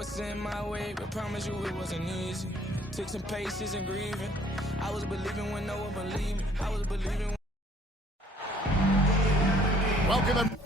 was sent my way, but promise you it wasn't easy. Took some patience and grieving. I was believing when no one believed me. I was believing. Welcome.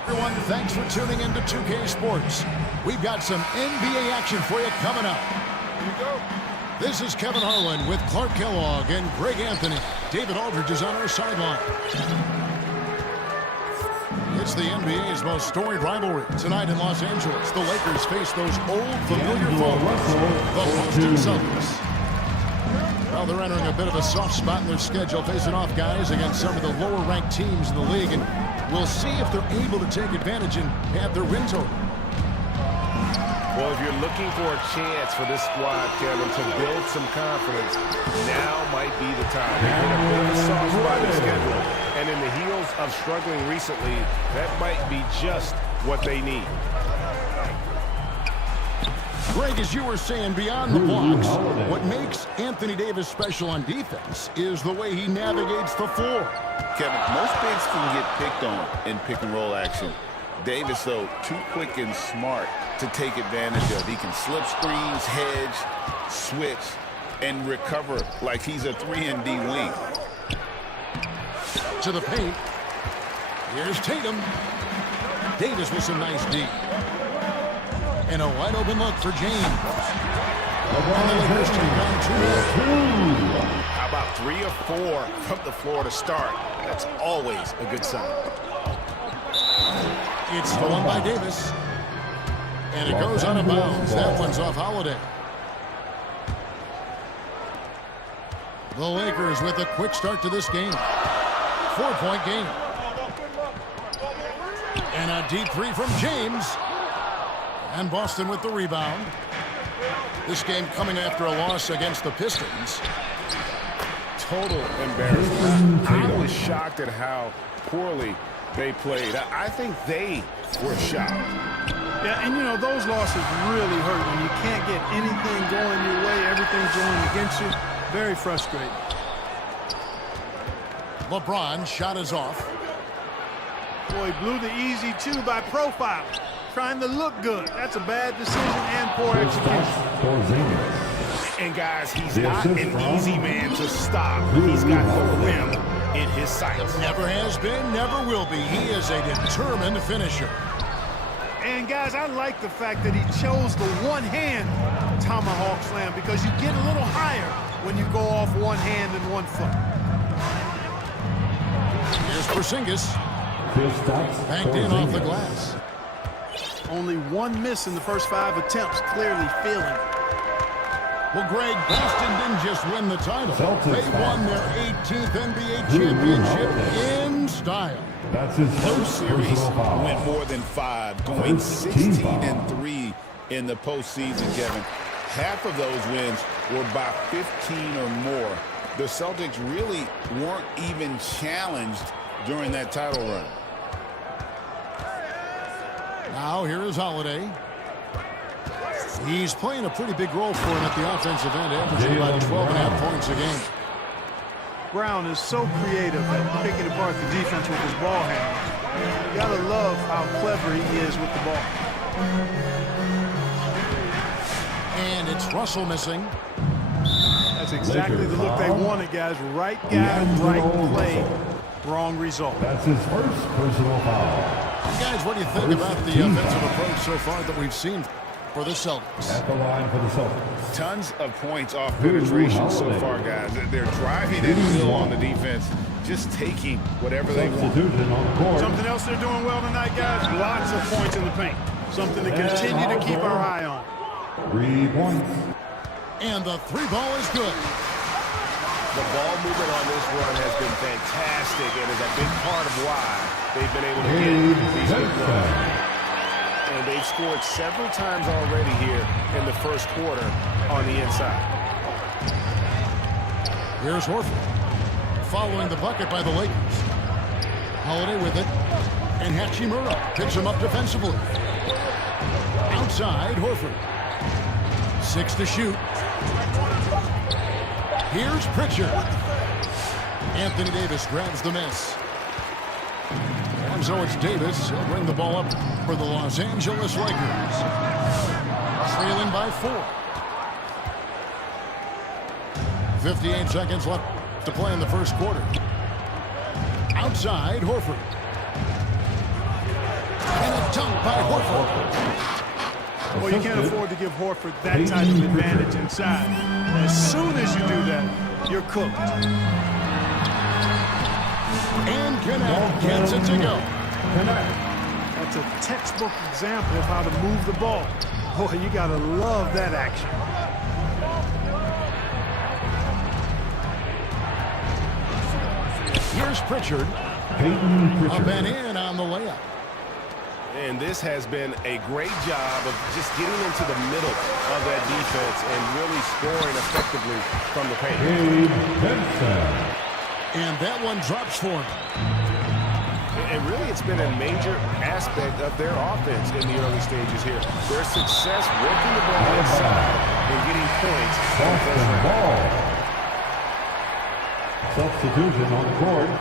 Everyone, thanks for tuning in to 2K Sports. We've got some NBA action for you coming up. Here we go. This is Kevin Harlan with Clark Kellogg and Greg Anthony. David Aldridge is on our sideline. It's the NBA's most storied rivalry. Tonight in Los Angeles, the Lakers face those old familiar foes, the Boston Celtics. Well, they're entering a bit of a soft spot in their schedule, facing off guys against some of the lower-ranked teams in the league, and we'll see if they're able to take advantage and have their win total. Well, if you're looking for a chance for this squad, Kevin, to build some confidence, now might be the time. They've been a bit of a soft spot in the schedule, and in the heels of struggling recently, that might be just what they need. Greg, as you were saying, beyond the blocks, what makes Anthony Davis special on defense is the way he navigates the floor. Kevin, most bigs can get picked on in pick-and-roll action. Davis, though, too quick and smart to take advantage of. He can slip screens, hedge, switch, and recover like he's a 3-and-D wing. To the paint. Here's Tatum. Davis with some nice D. And a wide open look for James. And the Lakers take down 2. How about 3 or 4 from the floor to start? That's always a good sign. It's stolen by Davis. And it goes out of bounds. That one's off Holiday. The Lakers with a quick start to this game. 4-point game. And a deep 3 from James. And Boston with the rebound. This game coming after a loss against the Pistons. Total embarrassment. I was shocked at how poorly they played. I think they were shocked. Yeah, and, you know, those losses really hurt when you can't get anything going your way. Everything's going against you. Very frustrating. LeBron shot is off. Boy, blew the easy 2 by profile. Trying to look good. That's a bad decision and poor execution. And, guys, he's not an easy man to stop. He's got the rim in his sights. Never has been, never will be. He is a determined finisher. And, guys, I like the fact that he chose the one-hand tomahawk slam because you get a little higher when you go off one hand and one foot. Here's Porzingis. Banked in off the glass. Only 1 miss in the first 5 attempts, clearly feeling it. Well, Greg, Boston didn't just win the title. They won their 18th NBA championship in style. That's his first series went more than 5, going 16-3 in the postseason, Kevin. Half of those wins were by 15 or more. The Celtics really weren't even challenged during that title run. Now here is Holiday. He's playing a pretty big role for him at the offensive end, averaging about 12.5 points a game. Brown is so creative at picking apart the defense with his ball handles. You gotta love how clever he is with the ball. It's Russell missing. That's exactly the look they wanted, guys. Right guy, right play, wrong result. That's his first personal foul. Guys, what do you think about the offensive approach so far that we've seen for the Celtics? At the line for the Celtics. Tons of points off penetration so far, guys. They're driving at will on the defense, just taking whatever they want. Substitution on the court. Something else they're doing well tonight, guys. Lots of points in the paint. Something to continue to keep our eye on. 3 points. And the three ball is good. The ball movement on this run has been fantastic and is a big part of why they've been able to get these good runs. And they've scored several times already here in the first quarter on the inside. Here's Horford following the bucket by the Lakers. Holiday with it. And Hachimura picks him up defensively. Outside, Horford. 6 to shoot. Here's Pritchard. Anthony Davis grabs the miss. And so it's Davis. He'll bring the ball up for the Los Angeles Lakers. Trailing by 4. 58 seconds left to play in the first quarter. Outside, Horford. And a dunk by Horford. Well, you can't afford to give Horford that type of advantage inside. As soon as you do that, you're cooked. And Kenneth gets it to go. That's a textbook example of how to move the ball. Boy, you got to love that action. Here's Pritchard. Up and in on the layup. And this has been a great job of just getting into the middle of that defense and really scoring effectively from the paint. And that one drops for him. And really, it's been a major aspect of their offense in the early stages here. Their success working the ball inside and getting points on the first round. Substitution on the court.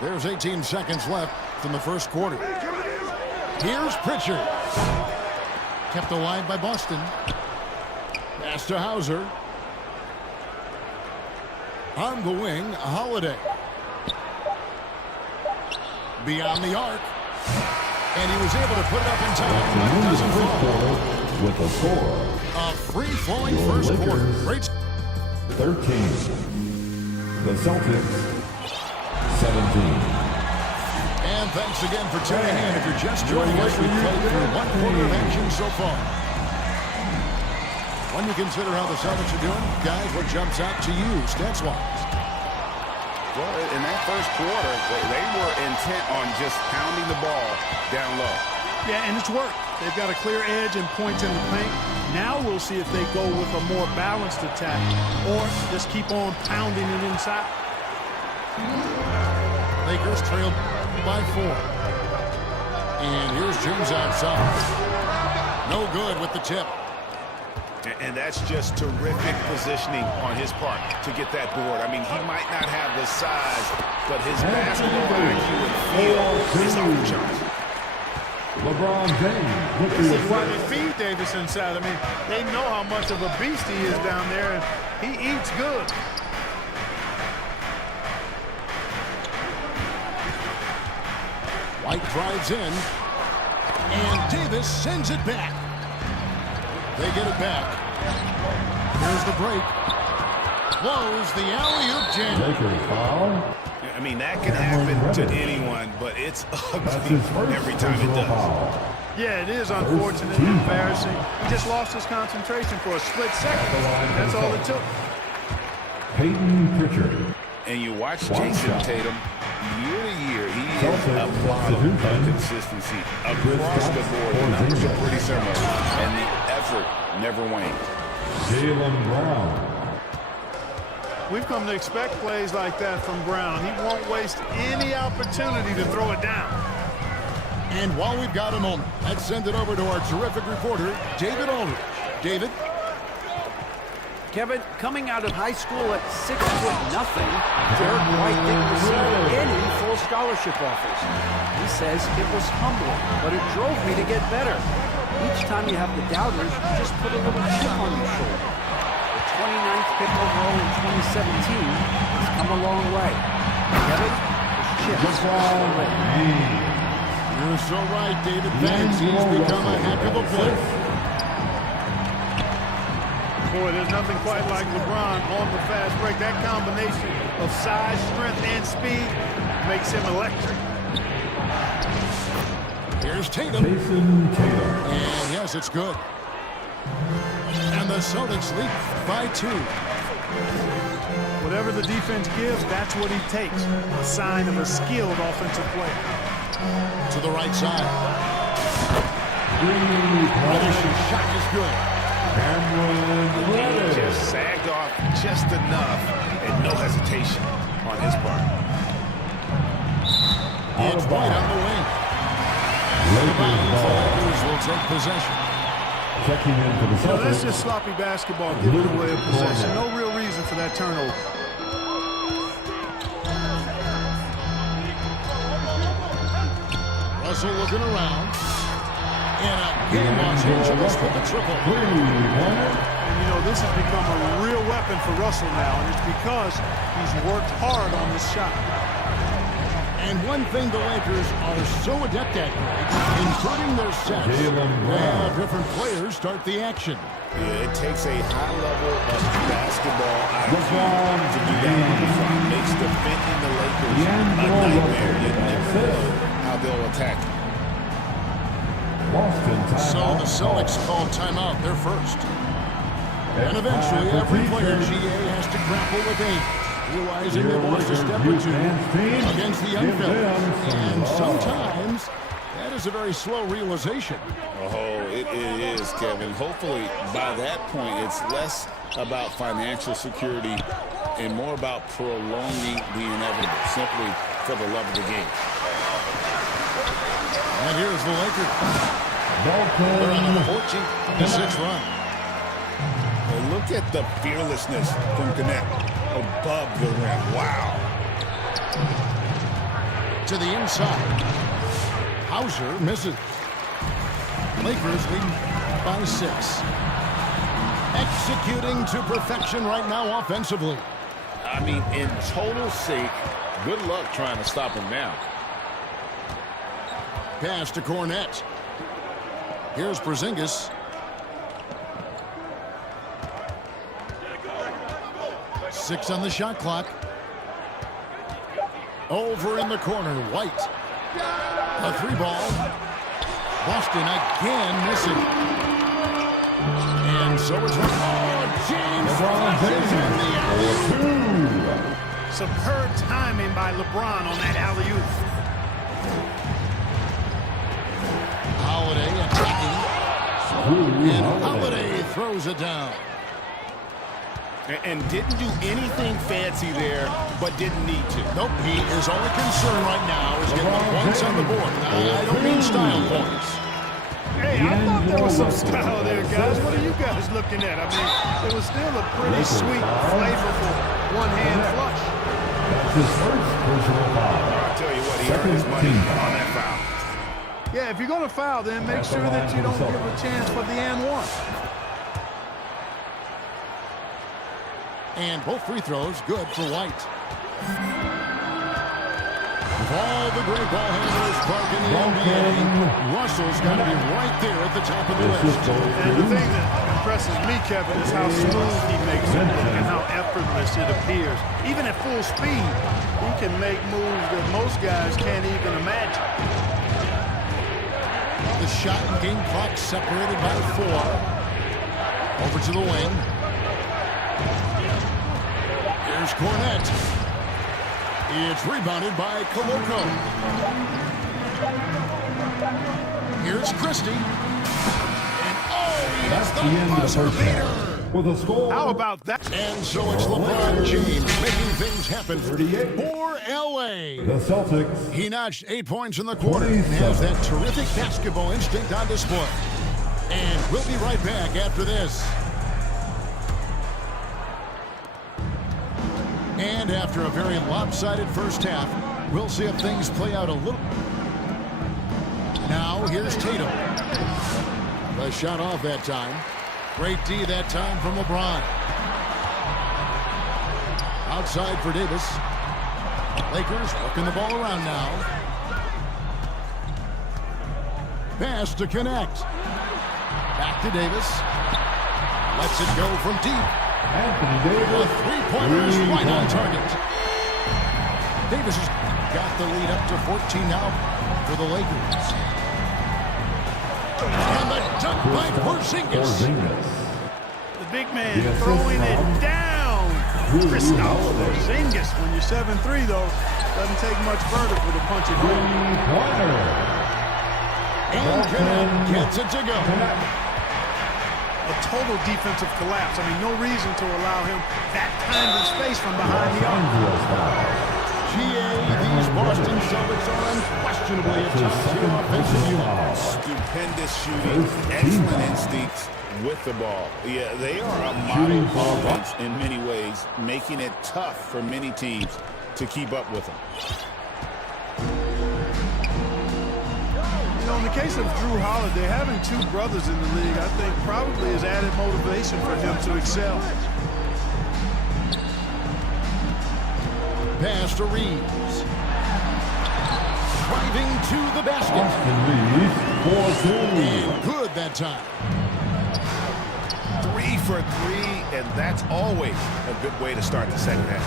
There's 18 seconds left in the first quarter. Here's Pritchard. Kept alive by Boston. Pass to Hauser. On the wing, Holiday. Beyond the arc. And he was able to put it up in time, but it doesn't fall. With a score. A free-flowing first quarter. Great. 13. The Celtics. 17. And thanks again for tuning in. If you're just joining us, we've played through one quarter of action so far. When you consider how the Celtics are doing, guys, what jumps out to you stats-wise? Well, in that first quarter, they were intent on just pounding the ball down low. Yeah, and it's worked. They've got a clear edge and points in the paint. Now we'll see if they go with a more balanced attack or just keep on pounding it inside. Lakers trailed by 4. And here's James outside. No good with the tip. And that's just terrific positioning on his part to get that board. I mean, he might not have the size, but his basketball IQ and feel is off the charts. LeBron James. This is why they feed Davis inside. I mean, they know how much of a beast he is down there, and he eats good. White drives in, and Davis sends it back. They get it back. Here's the break. Close the alley-oop jam. Lakers foul. I mean, that can happen to anyone, but it's ugly every time it does. Yeah, it is unfortunate and embarrassing. He just lost his concentration for a split second. That's all it took. Peyton Pritchard. And you watch Jason Tatum, year to year, he is a model of consistency across the board. The numbers are pretty similar, and the effort never wanes. Jaylen Brown. We've come to expect plays like that from Brown. He won't waste any opportunity to throw it down. And while we've got a moment, let's send it over to our terrific reporter, David Aldridge. David? Kevin, coming out of high school at 6'0", Derek White didn't receive any full scholarship offers. He says it was humbling, but it drove me to get better. Each time you have the doubters, you just put a little chip on your shoulder. The 29th pick overall in 2017 has come a long way. Kevin, this chip is ready. You're so right, David. Thanks. He's become a heck of a player. Boy, there's nothing quite like LeBron on the fast break. That combination of size, strength, and speed makes him electric. Here's Tatum. Jason Tatum. And yes, it's good. And the Celtics lead by 2. Whatever the defense gives, that's what he takes. A sign of a skilled offensive player. To the right side. Finishing shot is good. He just sagged off just enough and no hesitation on his part. It's White on the wing. The Lakers will take possession. Checking in for the Celtics. That's just sloppy basketball, giving away a possession. No real reason for that turnover. Russell looking around. And again, Los Angeles with a triple. And you know, this has become a real weapon for Russell now, and it's because he's worked hard on this shot. And one thing the Lakers are so adept at, including their sets, different players start the action. Yeah, it takes a high level of basketball IQ to do that on the front. Makes defending the Lakers a nightmare. You never know how they'll attack it. So the Celtics call timeout, their first. And eventually, every player GA has to grapple with 8, realizing they've lost a step or 2 against the young fellas. And sometimes, that is a very slow realization. Oh, it is, Kevin. Hopefully, by that point, it's less about financial security and more about prolonging the inevitable, simply for the love of the game. And here's the Lakers. They're on the 14th run. Well, look at the fearlessness from Connect above the rim. Wow. To the inside. Hauser misses. Lakers lead by 6. Executing to perfection right now offensively. I mean, in total sync, good luck trying to stop him now. Pass to Cornette. Here's Porzingis. Six on the shot clock. Over in the corner, White. A 3 ball. Boston again missing. And so it's James in the alley. Superb timing by LeBron on that alley-oop. Holiday attacking. And Holiday throws it down. And didn't do anything fancy there, but didn't need to. Nope, he is only concerned right now is getting the points on the board. I don't mean style points. Hey, I thought there was some style there, guys. What are you guys looking at? I mean, it was still a pretty sweet, flavorful one-hand flush. That's his first personal foul. I'll tell you what, he earned his money on that foul. Yeah, if you're going to foul, then make sure that you don't give a chance for the and one. And both free throws good for White. With all the great ball handlers Clark in the NBA, Russell's got to be right there at the top of the list. And the thing that impresses me, Kevin, is how smooth he makes it and how effortless it appears. Even at full speed, he can make moves that most guys can't even imagine. The shot and game clock separated by 4. Over to the wing. Here's Cornette. It's rebounded by Koloko. Here's Christie. And he hits the buzzer beater. With a score. How about that? And so it's LeBron James making things happen for L.A. The Celtics. He notched 8 points in the quarter and has that terrific basketball instinct on display. And we'll be right back after this. And after a very lopsided first half, we'll see if things play out a little. Now, here's Tatum. The shot off that time. Great D that time from LeBron. Outside for Davis. Lakers working the ball around now. Pass to connect. Back to Davis. Lets it go from deep. Anthony Davis. The three-pointer is right on target. Davis has got the lead up to 14 now for the Lakers. And the dunk by Porzingis. The big man throwing it down. Kristaps Porzingis. When you're 7'3", though, doesn't take much further for the punch it home. And Connect gets it to go. A total defensive collapse. I mean, no reason to allow him that kind of space from behind the arc. These Boston Celtics are unquestionably a top-tier offensive unit. Stupendous shooting, excellent instincts with the ball. Yeah, they are a model offense in many ways, making it tough for many teams to keep up with them. You know, in the case of Drew Holiday, having two brothers in the league, I think probably is added motivation for him to excel. Pass to Reeves. Driving to the basket. Austin Reeves for two. And good that time. 3 for 3, and that's always a good way to start the second half.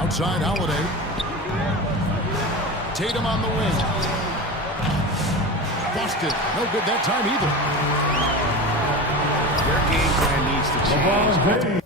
Outside Holiday. Tatum on the wing. Busted. No good that time either. Their game plan needs to change. LeBron James.